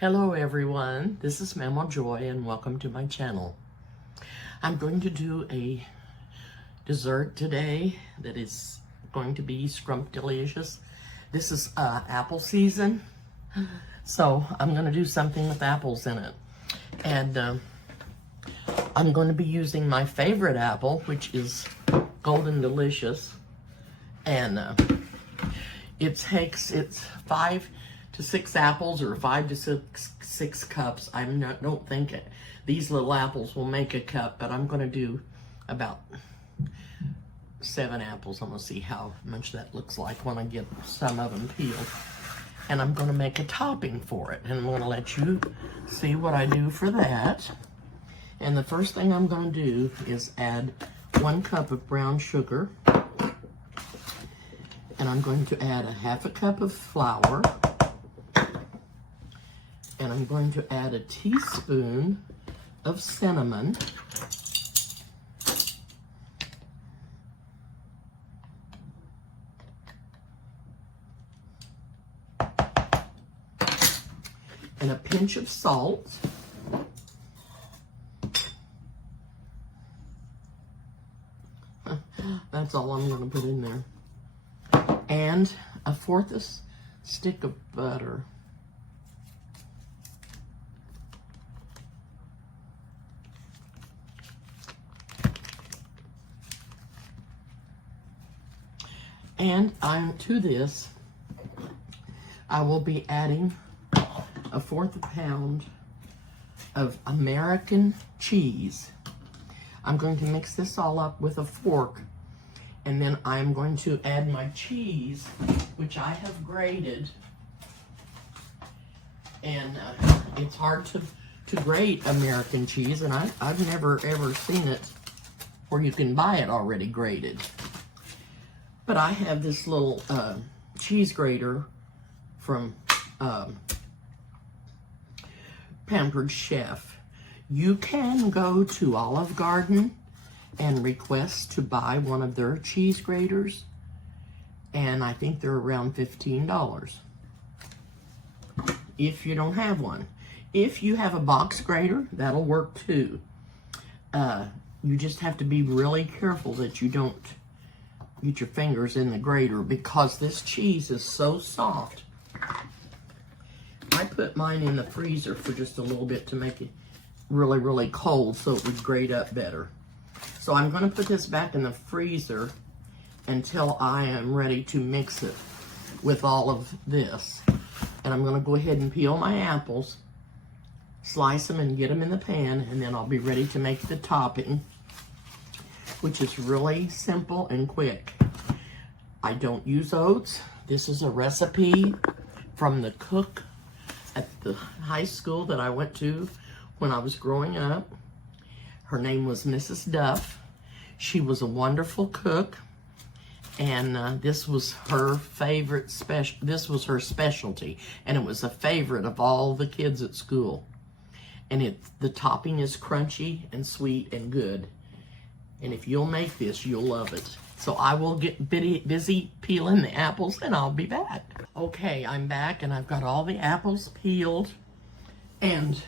Hello everyone, this is Mama Joy and welcome to my channel. I'm going to do a dessert today that is going to be scrumptious. This is apple season, so I'm going to do something with apples in it. And I'm going to be using my favorite apple, which is Golden Delicious. And it's 5 to 6 apples or 5 to 6 cups. Don't think these little apples will make a cup, but I'm going to do about 7 apples. I'm going to see how much that looks like when I get some of them peeled. And I'm going to make a topping for it. And I'm going to let you see what I do for that. And the first thing I'm going to do is add 1 cup of brown sugar. And I'm going to add a 1/2 cup of flour. And I'm going to add a teaspoon of cinnamon. And a pinch of salt. That's all I'm going to put in there. And a 1/4 stick of butter. And to this, I will be adding a 1/4 pound of American cheese. I'm going to mix this all up with a fork, and then I'm going to add my cheese, which I have grated. And it's hard to grate American cheese, and I've never ever seen it where you can buy it already grated. But I have this little cheese grater from Pampered Chef. You can go to Olive Garden and request to buy one of their cheese graters, and I think they're around $15 if you don't have one. If you have a box grater, that'll work too. You just have to be really careful that you don't get your fingers in the grater, because this cheese is so soft. I put mine in the freezer for just a little bit to make it really, really cold so it would grate up better. So I'm going to put this back in the freezer until I am ready to mix it with all of this. And I'm going to go ahead and peel my apples, slice them and get them in the pan, and then I'll be ready to make the topping, which is really simple and quick. I don't use oats. This is a recipe from the cook at the high school that I went to when I was growing up. Her name was Mrs. Duff. She was a wonderful cook, and this was her favorite this was her specialty, and it was a favorite of all the kids at school. And the topping is crunchy and sweet and good. And if you'll make this, you'll love it. So I will get busy peeling the apples, and I'll be back. Okay, I'm back, and I've got all the apples peeled, and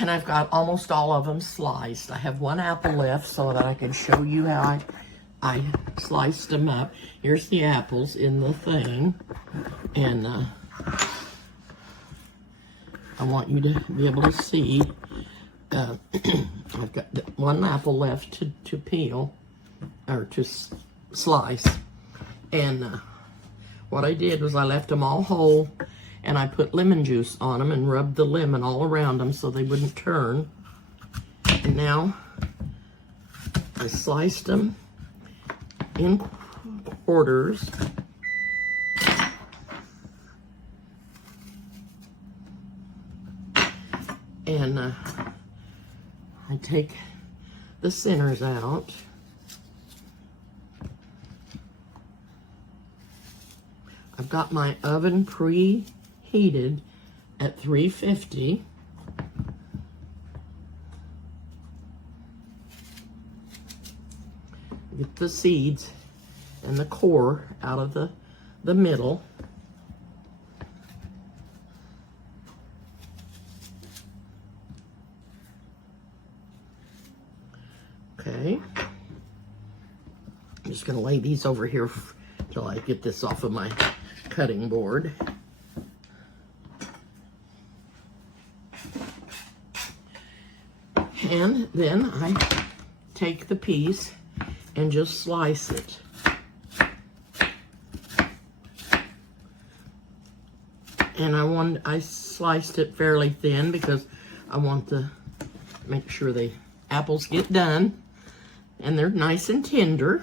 and I've got almost all of them sliced. I have 1 apple left so that I can show you how I sliced them up. Here's the apples in the thing, and I want you to be able to see. I've got 1 apple left to peel, or to slice. And what I did was I left them all whole, and I put lemon juice on them and rubbed the lemon all around them so they wouldn't turn. And now I sliced them in quarters. And I take the centers out. I've got my oven preheated at 350. Get the seeds and the core out of the middle. Okay. I'm just going to lay these over here until I get this off of my cutting board. And then I take the piece and just slice it. And I sliced it fairly thin because I want to make sure the apples get done and they're nice and tender.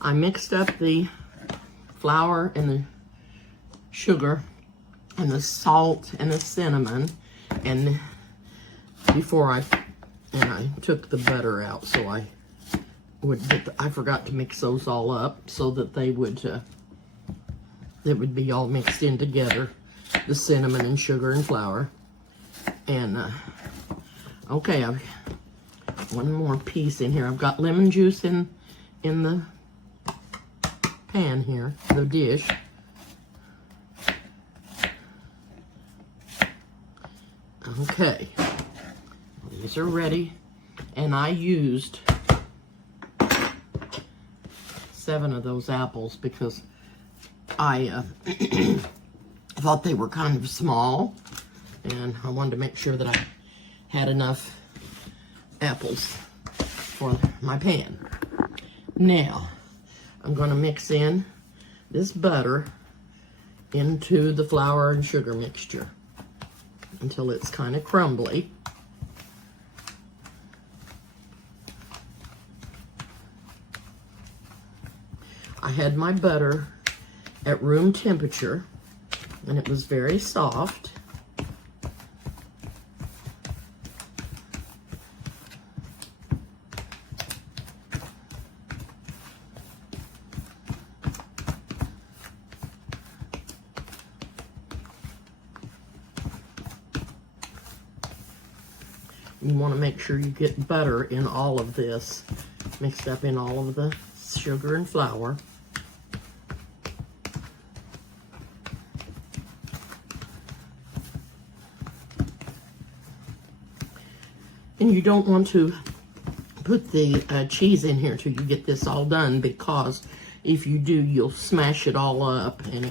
I mixed up the flour and the sugar and the salt and the cinnamon, and before I took the butter out, so I forgot to mix those all up so that they would be all mixed in together, the cinnamon and sugar and flour. And okay, I've one more piece in here. I've got lemon juice in the pan here, the dish. Okay, these are ready, and I used 7 of those apples because I thought they were kind of small, and I wanted to make sure that I had enough apples for my pan. Now, I'm going to mix in this butter into the flour and sugar mixture until it's kind of crumbly. I had my butter at room temperature, and it was very soft. You want to make sure you get butter in all of this, mixed up in all of the sugar and flour. And you don't want to put the cheese in here till you get this all done, because if you do, you'll smash it all up, and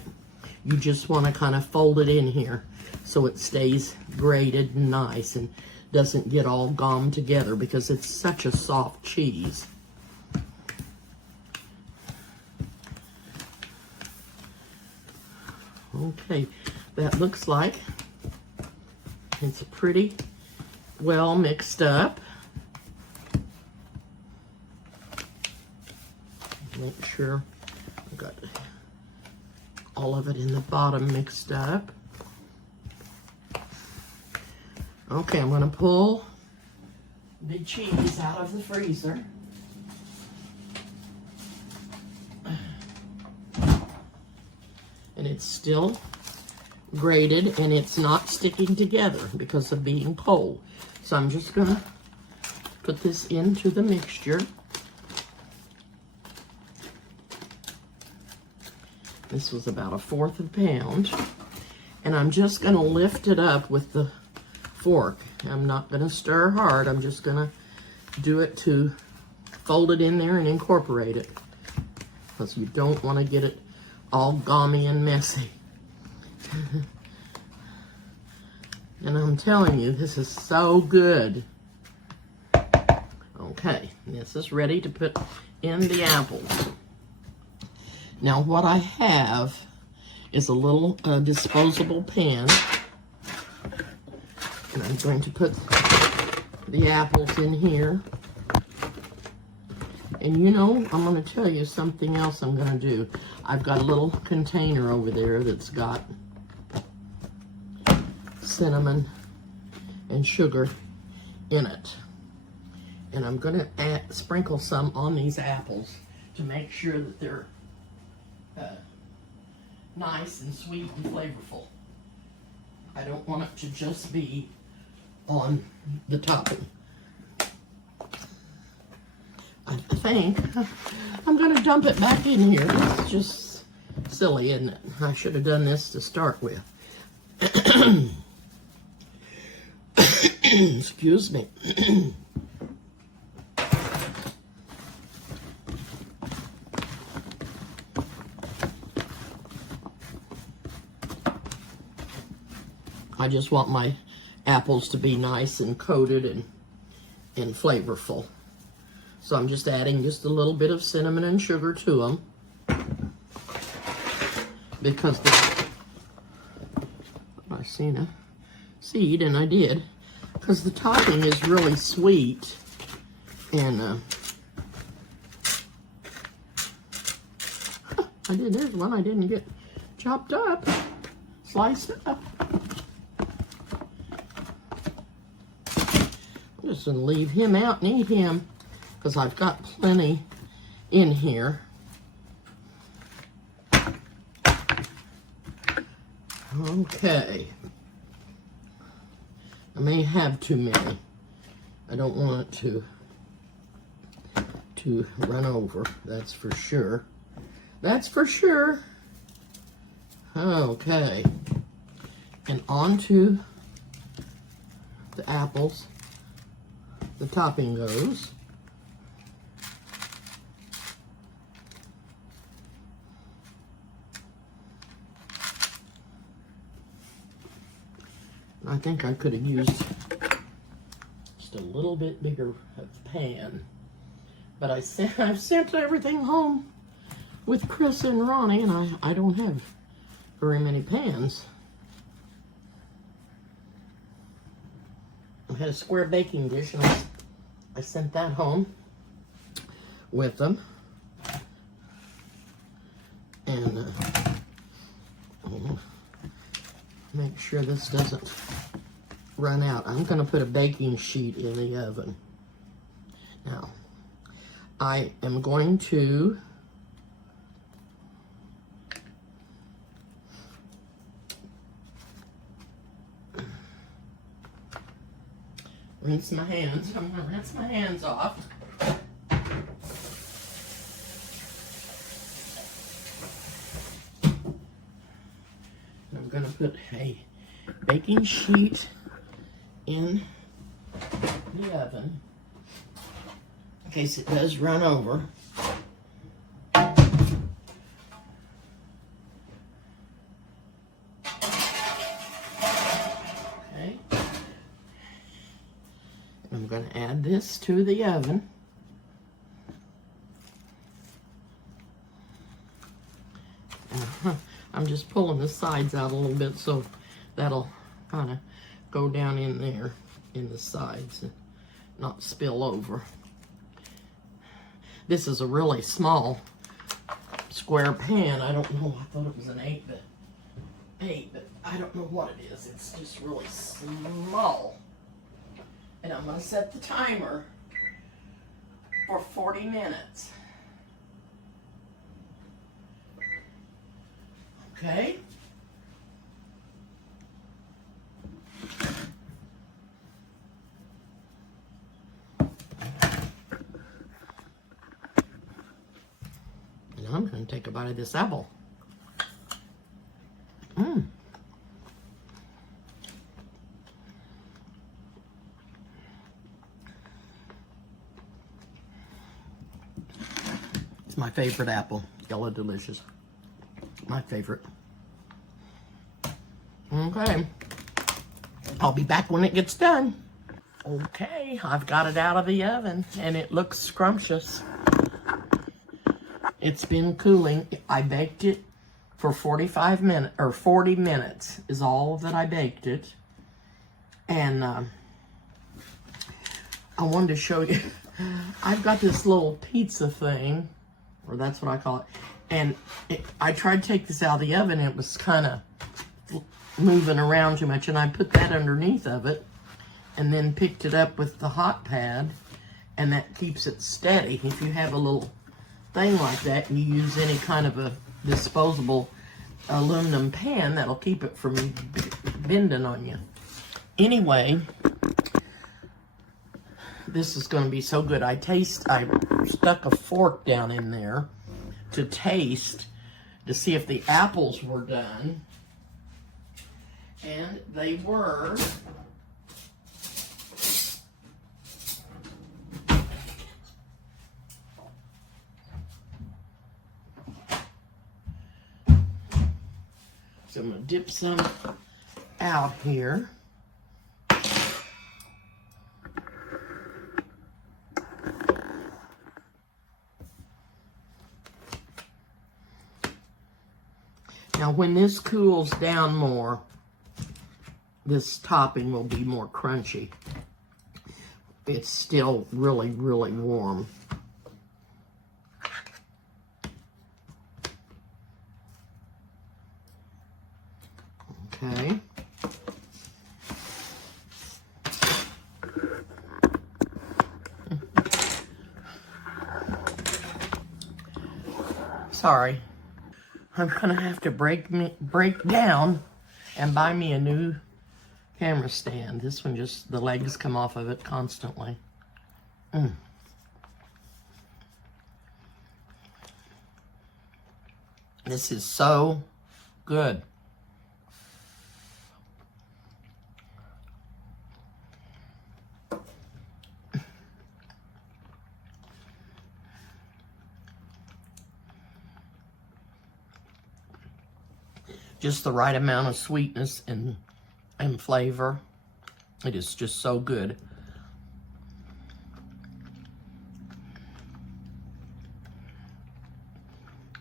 you just want to kind of fold it in here so it stays grated and nice and doesn't get all gummed together, because it's such a soft cheese. Okay, that looks like it's pretty well mixed up. Make sure I've got all of it in the bottom mixed up. Okay, I'm going to pull the cheese out of the freezer. And it's still grated, and it's not sticking together because of being cold. So I'm just going to put this into the mixture. This was about 1/4 of a pound. And I'm just going to lift it up with the fork. I'm not going to stir hard. I'm just going to do it to fold it in there and incorporate it, because you don't want to get it all gummy and messy. And I'm telling you, this is so good. Okay, this is ready to put in the apples. Now what I have is a little disposable pan. And I'm going to put the apples in here. And you know, I'm going to tell you something else I'm going to do. I've got a little container over there that's got cinnamon and sugar in it. And I'm going to sprinkle some on these apples to make sure that they're nice and sweet and flavorful. I don't want it to just be on the topping. I think I'm going to dump it back in here. It's just silly, isn't it? I should have done this to start with. Excuse me. I just want my apples to be nice and coated and flavorful. So I'm just adding just a little bit of cinnamon and sugar to them. Because I seen a seed, and I did. Because the topping is really sweet. And there's one I didn't get chopped up, sliced up. I'm just gonna leave him out and eat him, because I've got plenty in here. Okay. I may have too many. I don't want it to run over, that's for sure. That's for sure. Okay. And onto the apples, the topping goes. I think I could have used just a little bit bigger of pan. But I've sent everything home with Chris and Ronnie, and I don't have very many pans. I had a square baking dish, and I sent that home with them. And make sure this doesn't run out. I'm going to put a baking sheet in the oven. Now, I am going to rinse my hands. I'm going to rinse my hands off. I'm going to put a baking sheet in the oven in case it does run over. Okay. I'm going to add this to the oven. I'm just pulling the sides out a little bit so that'll kind of go down in there in the sides and not spill over. This is a really small square pan. I don't know, I thought it was an 8, but I don't know what it is. It's just really small. And I'm going to set the timer for 40 minutes. Okay. And I'm going to take a bite of this apple. It's my favorite apple. Yellow Delicious. My favorite. Okay. I'll be back when it gets done. Okay, I've got it out of the oven and it looks scrumptious. It's been cooling. I baked it for 45 minutes, or 40 minutes is all that I baked it. And I wanted to show you, I've got this little pizza thing, or that's what I call it. And I tried to take this out of the oven, and it was kind of moving around too much, and I put that underneath of it, and then picked it up with the hot pad, and that keeps it steady. If you have a little thing like that, and you use any kind of a disposable aluminum pan, that'll keep it from bending on you. Anyway, this is going to be so good. I stuck a fork down in there to taste, to see if the apples were done. And they were so I'm going to dip some out here. Now when this cools down more, this topping will be more crunchy. It's still really, really warm. Okay. Sorry. I'm gonna have to break down and buy me a new camera stand. This one just, the legs come off of it constantly. This is so good. Just the right amount of sweetness and flavor. It is just so good.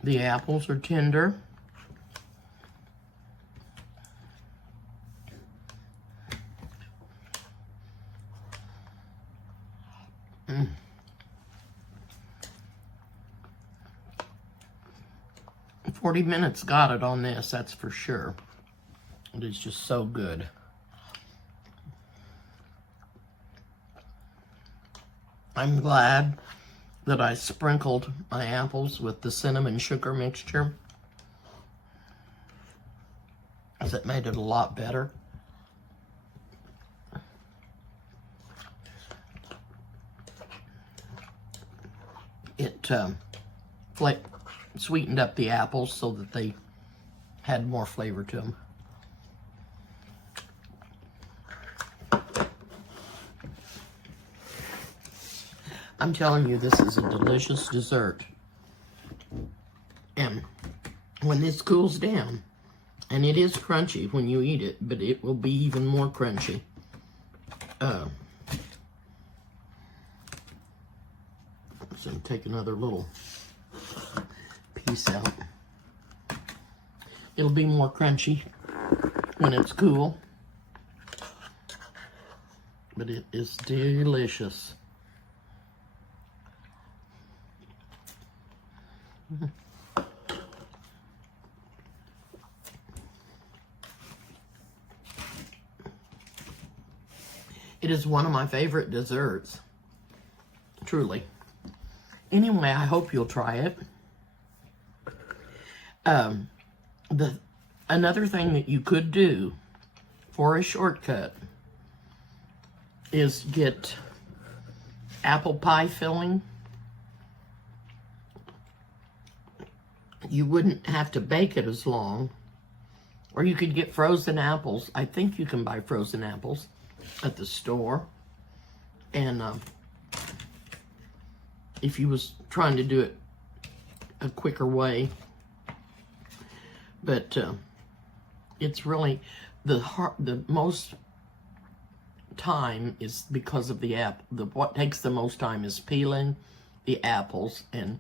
The apples are tender. Mm. 40 minutes got it on this, that's for sure. It is just so good. I'm glad that I sprinkled my apples with the cinnamon sugar mixture, as it made it a lot better. It sweetened up the apples so that they had more flavor to them. I'm telling you, this is a delicious dessert. And when this cools down, and it is crunchy when you eat it, but it will be even more crunchy. So take another little piece out. It'll be more crunchy when it's cool, but it is delicious. It is one of my favorite desserts, truly. Anyway, I hope you'll try it. Another thing that you could do for a shortcut is get apple pie filling. You wouldn't have to bake it as long. Or you could get frozen apples. I think you can buy frozen apples at the store. And if you was trying to do it a quicker way. But it's really, the most time is because of the apple. What takes the most time is peeling the apples and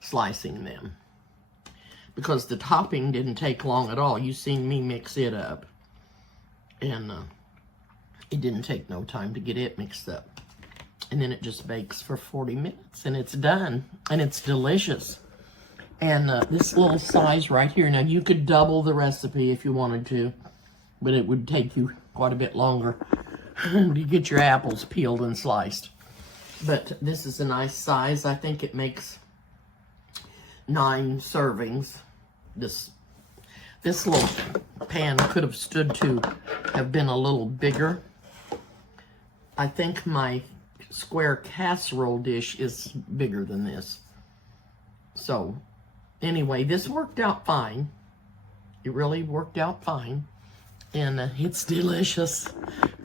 slicing them. Because the topping didn't take long at all. You seen me mix it up. And it didn't take no time to get it mixed up. And then it just bakes for 40 minutes and it's done. And it's delicious. And this little size right here, now you could double the recipe if you wanted to, but it would take you quite a bit longer to get your apples peeled and sliced. But this is a nice size. I think it makes 9 servings. This little pan could have stood to have been a little bigger. I think my square casserole dish is bigger than this. So anyway, this worked out fine. It really worked out fine. And it's delicious.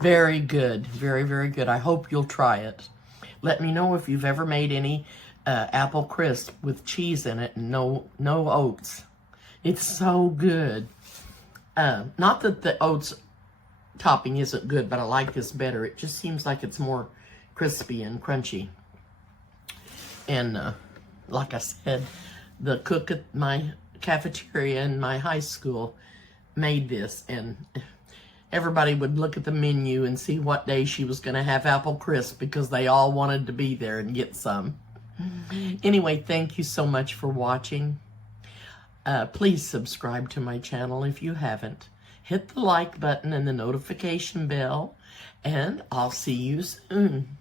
Very good. Very, very good. I hope you'll try it. Let me know if you've ever made any apple crisp with cheese in it and no oats. It's so good. Not that the oats topping isn't good, but I like this better. It just seems like it's more crispy and crunchy. And like I said, the cook at my cafeteria in my high school made this, and everybody would look at the menu and see what day she was going to have apple crisp because they all wanted to be there and get some. Anyway, thank you so much for watching. Please subscribe to my channel if you haven't. Hit the like button and the notification bell, and I'll see you soon.